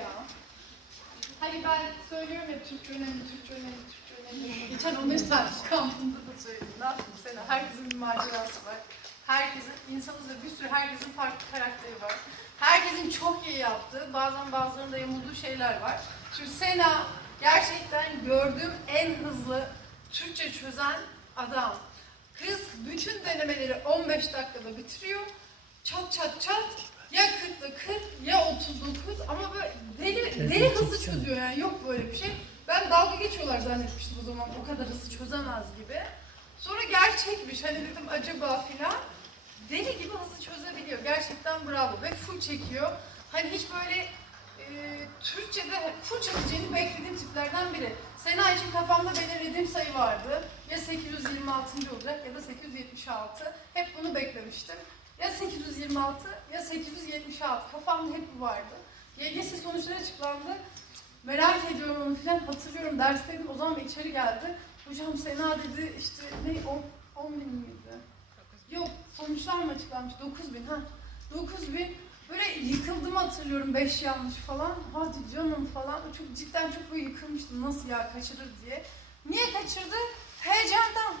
ya. Hani ben söylüyorum ya Türkçe önemli, Türkçe önemli, Türkçe önemli. Geçen 15 tane kampında da söyledim. Ne yapayım Sena? Herkesin bir macerası var. Herkesin, insanız bir sürü herkesin farklı karakteri var. Herkesin çok iyi yaptığı, bazen bazılarında yamulduğu şeyler var. Şimdi Sena gerçekten gördüğüm en hızlı Türkçe çözen adam. Kız bütün denemeleri 15 dakikada bitiriyor. Çat çat çat. Ya 40'da 40 ya 39 ama böyle deli, deli hızlı çözüyor yani yok böyle bir şey. Ben dalga geçiyorlar zannetmiştim o zaman o kadar hızlı çözemez gibi. Sonra gerçekmiş hani dedim acaba filan. Deli gibi hızlı çözebiliyor. Gerçekten bravo ve full çekiyor. Hani hiç böyle e, Türkçe'de full çözeceğini beklediğim tiplerden biri. Sena için kafamda belirlediğim sayı vardı. Ya 826. olacak ya da 876. Hep bunu beklemiştim. Ya 826 ya 876. Kafamda hep bu vardı. YGS sonuçları açıklandı. Merak ediyorum onu falan hatırlıyorum. Dersteydim o zaman içeri geldi. Hocam Sena dedi işte ne 10, 10 bin miydi? Yok sonuçlar mı açıklanmış? 9 bin ha. 9 bin böyle yıkıldım hatırlıyorum 5 yanlış falan. Hadi canım falan. Çok cidden çok böyle yıkılmıştım nasıl ya kaçırır diye. Niye kaçırdı? Heyecandan.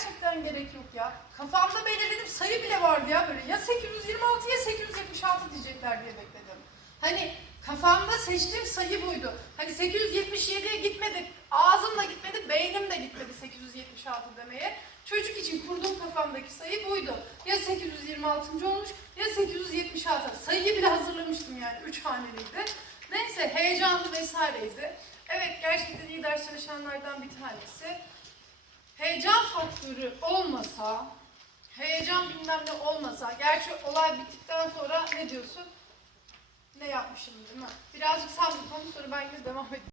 Gerçekten gerek yok ya. Kafamda belirledim sayı bile vardı ya böyle. Ya 826 ya 876 diyecekler diye bekledim. Hani kafamda seçtiğim sayı buydu. Hani 877'ye gitmedi, ağzımla gitmedi, beynim de gitmedi 876 demeye. Çocuk için kurduğum kafamdaki sayı buydu. Ya 826. olmuş ya 876. Sayıyı bile hazırlamıştım yani. Üç haneliydi. Neyse heyecanlı vesaireydi. Evet gerçekten iyi ders çalışanlardan bir tanesi. Heyecan faktörü olmasa, heyecan bilmem ne olmasa, gerçi olay bittikten sonra ne diyorsun? Ne yapmışım değil mi? Birazcık konu sonra ben yine devam edeyim.